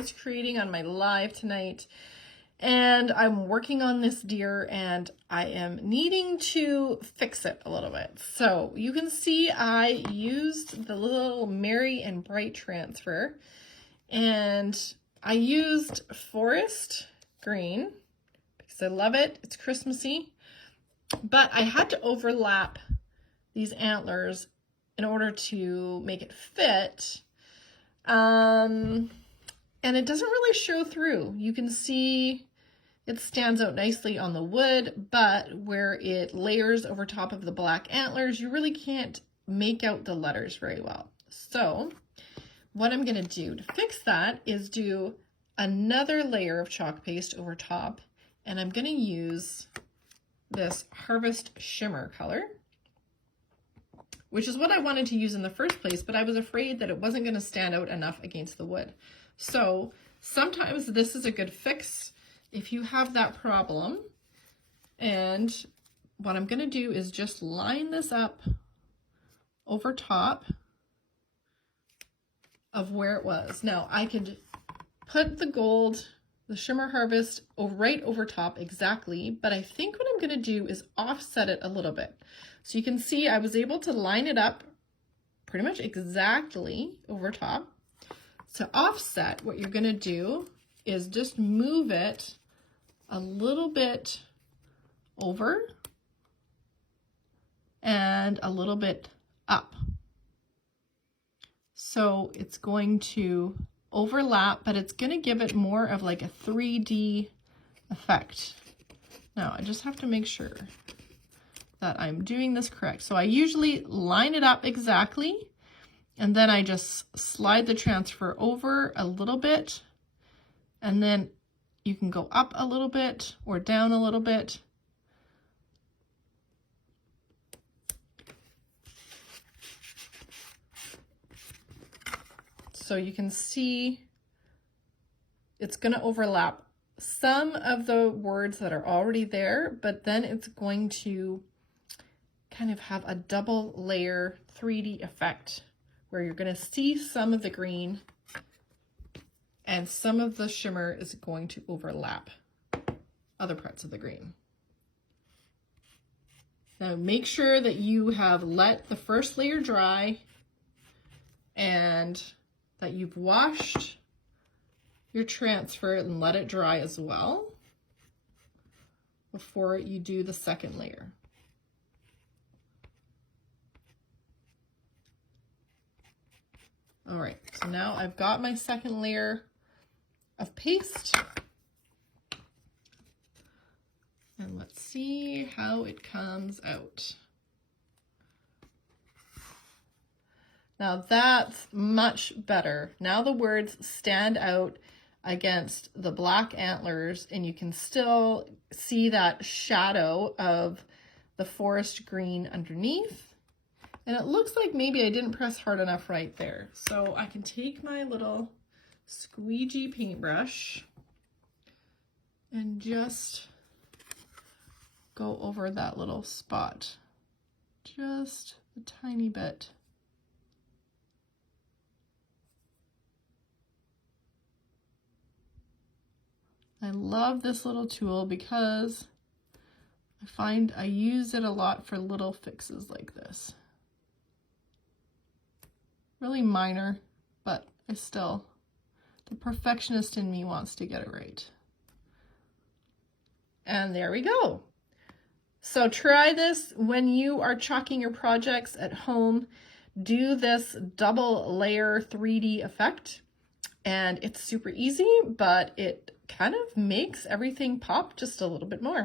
was creating on my live tonight. And I'm working on this deer and I am needing to fix it a little bit. So you can see I used the little Merry and Bright transfer, and I used forest green because I love it. It's Christmassy, but I had to overlap these antlers in order to make it fit. And it doesn't really show through. You can see it stands out nicely on the wood, but where it layers over top of the black antlers, you really can't make out the letters very well. So what I'm gonna do to fix that is do another layer of chalk paste over top, and I'm gonna use this Harvest Shimmer color, which is what I wanted to use in the first place, but I was afraid that it wasn't gonna stand out enough against the wood. So sometimes this is a good fix if you have that problem. And what I'm gonna do is just line this up over top of where it was. Now I could put the gold, the Shimmer Harvest right over top exactly, but I think what I'm gonna do is offset it a little bit. So you can see I was able to line it up pretty much exactly over top. To offset, what you're gonna do is just move it a little bit over and a little bit up. So it's going to overlap, but it's gonna give it more of like a 3D effect. Now I just have to make sure that I'm doing this correct. So I usually line it up exactly, and then I just slide the transfer over a little bit, and then you can go up a little bit or down a little bit. So you can see it's going to overlap some of the words that are already there, but then it's going to kind of have a double layer 3D effect where you're going to see some of the green and some of the shimmer is going to overlap other parts of the green. Now make sure that you have let the first layer dry and that you've washed your transfer and let it dry as well before you do the second layer. All right, so now I've got my second layer of paste. And let's see how it comes out. Now that's much better. Now the words stand out against the black antlers, and you can still see that shadow of the forest green underneath. And it looks like maybe I didn't press hard enough right there. So I can take my little squeegee paintbrush and just go over that little spot just a tiny bit. I love this little tool because I find I use it a lot for little fixes like this. Really minor, but I still, the perfectionist in me wants to get it right. And there we go. So try this when you are chalking your projects at home. Do this double layer 3D effect, and it's super easy, but it kind of makes everything pop just a little bit more.